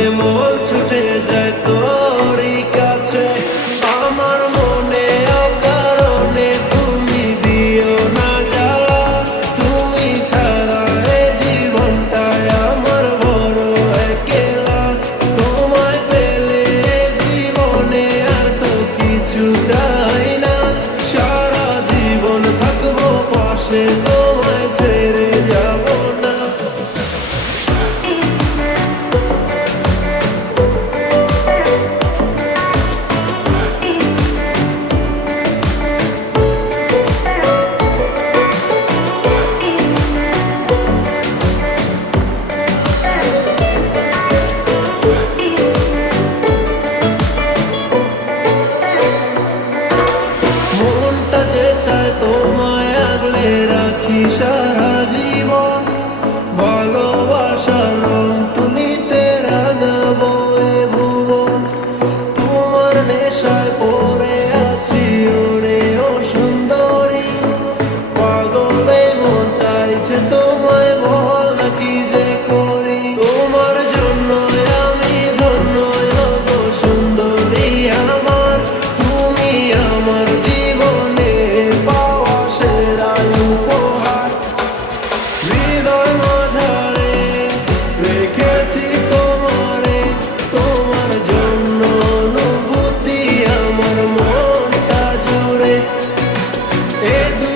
এমন ছুটে যায় তো que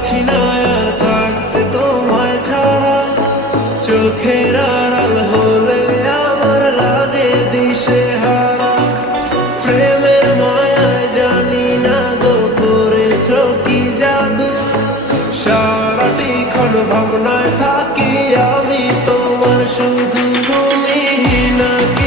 পারছি না আর থাকতে তোমায় ছাড়া। চোখের আল হলে আমার লাগে দিশে হারা প্রেমের মায়ায় জানি না গো, করেছ কি জাদু? সারাটি ক্ষণ ভাবনায় থাকি আমি তোমার শুধু তুমি না।